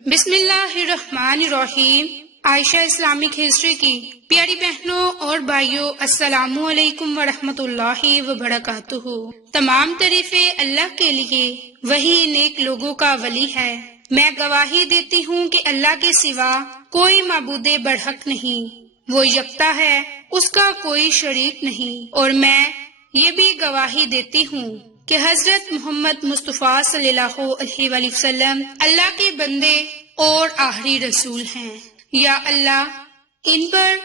بسم اللہ الرحمن الرحیم۔ عائشہ اسلامک ہسٹری کی پیاری بہنوں اور بھائیوں، السلام علیکم ورحمۃ اللہ وبرکاتہ۔ تمام تعریفیں اللہ کے لیے، وہی نیک لوگوں کا ولی ہے۔ میں گواہی دیتی ہوں کہ اللہ کے سوا کوئی معبود برحق نہیں، وہ یکتا ہے، اس کا کوئی شریک نہیں۔ اور میں یہ بھی گواہی دیتی ہوں کہ حضرت محمد مصطفیٰ صلی اللہ علیہ وآلہ وسلم اللہ کے بندے اور آخری رسول ہیں۔ یا اللہ ان پر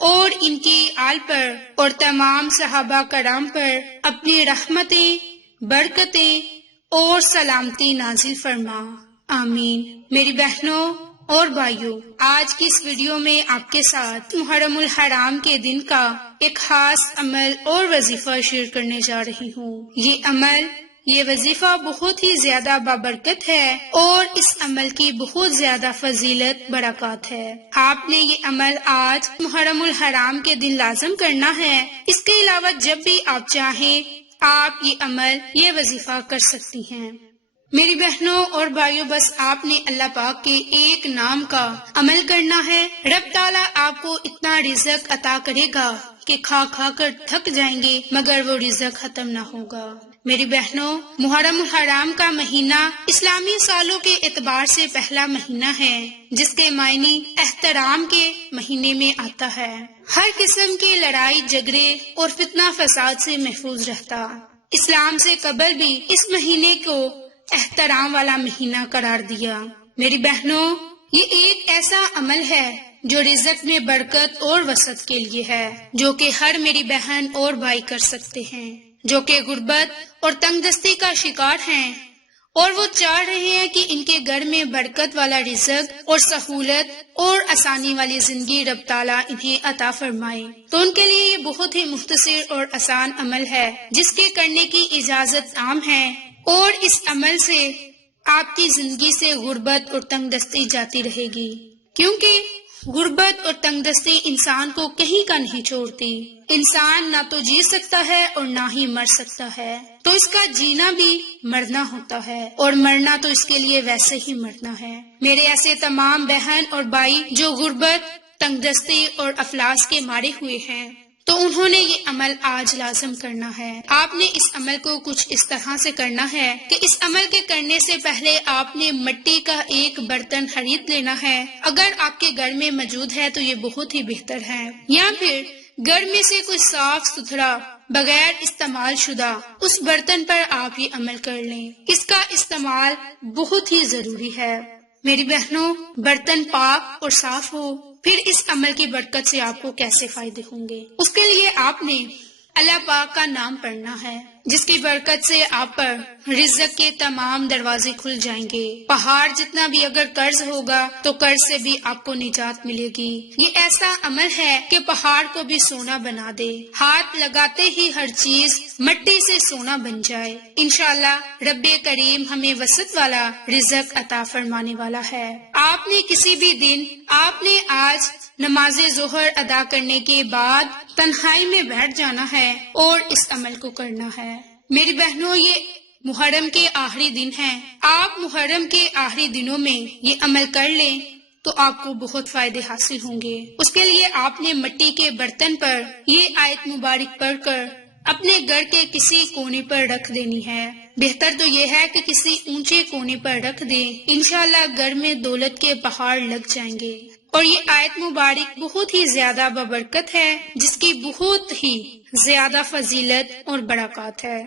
اور ان کی آل پر اور تمام صحابہ کرام پر اپنی رحمتیں، برکتیں اور سلامتی نازل فرما، آمین۔ میری بہنوں اور بھائیوں، آج کی اس ویڈیو میں آپ کے ساتھ محرم الحرام کے دن کا ایک خاص عمل اور وظیفہ شیئر کرنے جا رہی ہوں۔ یہ وظیفہ بہت ہی زیادہ بابرکت ہے اور اس عمل کی بہت زیادہ فضیلت برکات ہے۔ آپ نے یہ عمل آج محرم الحرام کے دن لازم کرنا ہے۔ اس کے علاوہ جب بھی آپ چاہیں آپ یہ عمل، یہ وظیفہ کر سکتی ہیں۔ میری بہنوں اور بھائیوں، بس آپ نے اللہ پاک کے ایک نام کا عمل کرنا ہے۔ رب تعالیٰ آپ کو اتنا رزق عطا کرے گا کہ کھا کھا کر تھک جائیں گے، مگر وہ رزق ختم نہ ہوگا۔ میری بہنوں، محرم الحرام کا مہینہ اسلامی سالوں کے اعتبار سے پہلا مہینہ ہے، جس کے معنی احترام کے مہینے میں آتا ہے۔ ہر قسم کے لڑائی جھگڑے اور فتنہ فساد سے محفوظ رہتا۔ اسلام سے قبل بھی اس مہینے کو احترام والا مہینہ قرار دیا۔ میری بہنوں، یہ ایک ایسا عمل ہے جو رزق میں برکت اور وسعت کے لیے ہے، جو کہ ہر میری بہن اور بھائی کر سکتے ہیں، جو کہ غربت اور تنگ دستی کا شکار ہیں اور وہ چاہ رہے ہیں کہ ان کے گھر میں برکت والا رزق اور سہولت اور آسانی والی زندگی رب تعالیٰ انہیں عطا فرمائے۔ تو ان کے لیے یہ بہت ہی مختصر اور آسان عمل ہے، جس کے کرنے کی اجازت عام ہے، اور اس عمل سے آپ کی زندگی سے غربت اور تنگ دستی جاتی رہے گی، کیونکہ غربت اور تنگ دستی انسان کو کہیں کا نہیں چھوڑتی۔ انسان نہ تو جی سکتا ہے اور نہ ہی مر سکتا ہے، تو اس کا جینا بھی مرنا ہوتا ہے، اور مرنا تو اس کے لیے ویسے ہی مرنا ہے۔ میرے ایسے تمام بہن اور بھائی جو غربت، تنگ دستی اور افلاس کے مارے ہوئے ہیں، تو انہوں نے یہ عمل آج لازم کرنا ہے۔ آپ نے اس عمل کو کچھ اس طرح سے کرنا ہے کہ اس عمل کے کرنے سے پہلے آپ نے مٹی کا ایک برتن خرید لینا ہے۔ اگر آپ کے گھر میں موجود ہے تو یہ بہت ہی بہتر ہے، یا پھر گھر میں سے کوئی صاف ستھرا بغیر استعمال شدہ اس برتن پر آپ یہ عمل کر لیں۔ اس کا استعمال بہت ہی ضروری ہے۔ میری بہنوں، برتن پاک اور صاف ہو، پھر اس عمل کی برکت سے آپ کو کیسے فائدے ہوں گے؟ اس کے لیے آپ نے اللہ پاک کا نام پڑھنا ہے، جس کی برکت سے آپ پر رزق کے تمام دروازے کھل جائیں گے۔ پہاڑ جتنا بھی اگر قرض ہوگا تو قرض سے بھی آپ کو نجات ملے گی۔ یہ ایسا عمل ہے کہ پہاڑ کو بھی سونا بنا دے، ہاتھ لگاتے ہی ہر چیز مٹی سے سونا بن جائے۔ انشاءاللہ رب کریم ہمیں وسعت والا رزق عطا فرمانے والا ہے۔ آپ نے کسی بھی دن، آپ نے آج نماز ظہر ادا کرنے کے بعد تنہائی میں بیٹھ جانا ہے اور اس عمل کو کرنا ہے۔ میری بہنوں، یہ محرم کے آخری دن ہیں۔ آپ محرم کے آخری دنوں میں یہ عمل کر لیں تو آپ کو بہت فائدے حاصل ہوں گے۔ اس کے لیے آپ نے مٹی کے برتن پر یہ آیت مبارک پڑھ کر اپنے گھر کے کسی کونے پر رکھ دینی ہے۔ بہتر تو یہ ہے کہ کسی اونچے کونے پر رکھ دیں، انشاءاللہ گھر میں دولت کے پہاڑ لگ جائیں گے۔ اور یہ آیت مبارک بہت ہی زیادہ بابرکت ہے، جس کی بہت ہی زیادہ فضیلت اور برکات ہے۔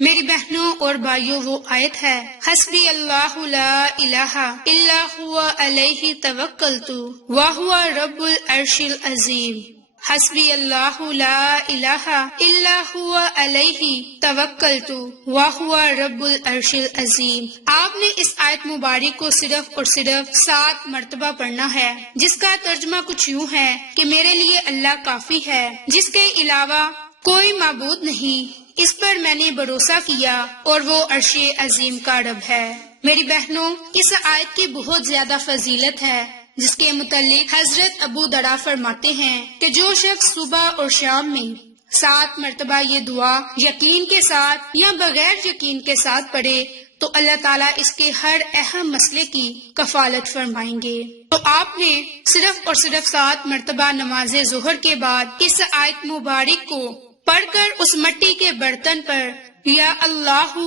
میری بہنوں اور بھائیوں، وہ آیت ہے، حسبی اللہ لا الہ الا ہوا علیہ توکلت وہو رب العرش العظیم۔ حسبی اللہ لا الہ الا ہوا علیہ توکلت وہو رب العرش العظیم۔ آپ نے اس آیت مبارک کو صرف اور صرف 7 مرتبہ پڑھنا ہے، جس کا ترجمہ کچھ یوں ہے کہ میرے لیے اللہ کافی ہے، جس کے علاوہ کوئی معبود نہیں، اس پر میں نے بھروسہ کیا اور وہ عرش عظیم کا رب ہے۔ میری بہنوں، اس آیت کی بہت زیادہ فضیلت ہے، جس کے متعلق حضرت ابو درا فرماتے ہیں کہ جو شخص صبح اور شام میں 7 مرتبہ یہ دعا یقین کے ساتھ یا بغیر یقین کے ساتھ پڑھے تو اللہ تعالیٰ اس کے ہر اہم مسئلے کی کفالت فرمائیں گے۔ تو آپ نے صرف اور صرف 7 مرتبہ نماز ظہر کے بعد اس آیت مبارک کو پڑھ کر اس مٹی کے برتن پر یا اللہ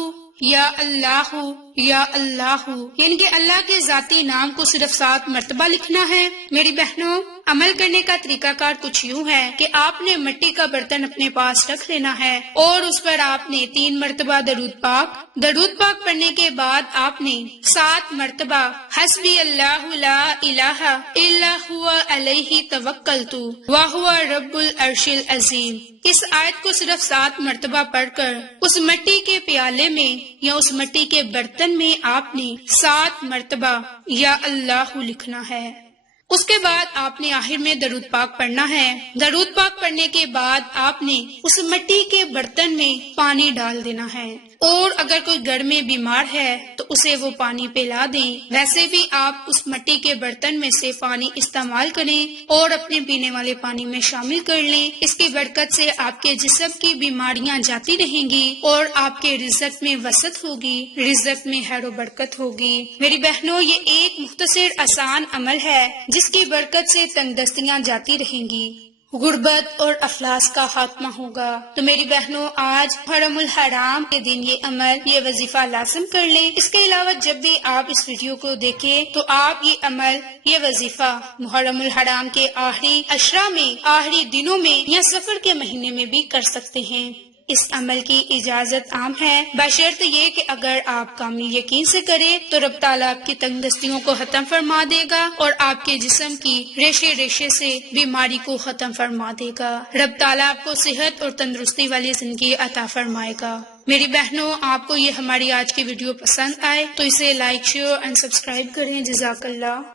یا اللہ یا اللہ یعنی کہ اللہ کے ذاتی نام کو صرف 7 مرتبہ لکھنا ہے۔ میری بہنوں، عمل کرنے کا طریقہ کار کچھ یوں ہے کہ آپ نے مٹی کا برتن اپنے پاس رکھ لینا ہے اور اس پر آپ نے 3 مرتبہ درود پاک پڑھنے کے بعد آپ نے 7 مرتبہ حسبی اللہ لا الہ الا هو علیہ توکلت وہو رب العرش العظیم، اس آیت کو صرف 7 مرتبہ پڑھ کر اس مٹی کے پیالے میں یا اس مٹی کے برتن میں آپ نے 7 مرتبہ یا اللہ لکھنا ہے۔ اس کے بعد آپ نے آخر میں درود پاک پڑھنا ہے۔ درود پاک پڑھنے کے بعد آپ نے اس مٹی کے برتن میں پانی ڈال دینا ہے اور اگر کوئی گھر میں بیمار ہے تو اسے وہ پانی پلا دیں۔ ویسے بھی آپ اس مٹی کے برتن میں سے پانی استعمال کریں اور اپنے پینے والے پانی میں شامل کر لیں۔ اس کی برکت سے آپ کے جسم کی بیماریاں جاتی رہیں گی اور آپ کے رزق میں وسعت ہوگی، رزق میں خیر و برکت ہوگی۔ میری بہنوں، یہ ایک مختصر آسان عمل ہے جس کی برکت سے تنگ دستیاں جاتی رہیں گی، غربت اور افلاس کا خاتمہ ہوگا۔ تو میری بہنوں، آج محرم الحرام کے دن یہ عمل، یہ وظیفہ لازم کر لیں۔ اس کے علاوہ جب بھی آپ اس ویڈیو کو دیکھیں تو آپ یہ عمل، یہ وظیفہ محرم الحرام کے آخری عشرہ میں، آخری دنوں میں یا سفر کے مہینے میں بھی کر سکتے ہیں۔ اس عمل کی اجازت عام ہے، بشرط یہ کہ اگر آپ کامل یقین سے کریں تو رب تعالیٰ آپ کی تنگ دستیوں کو ختم فرما دے گا اور آپ کے جسم کی ریشے ریشے سے بیماری کو ختم فرما دے گا۔ رب تعالیٰ آپ کو صحت اور تندرستی والی زندگی عطا فرمائے گا۔ میری بہنوں، آپ کو یہ ہماری آج کی ویڈیو پسند آئے تو اسے لائک، شیئر اینڈ سبسکرائب کریں۔ جزاک اللہ۔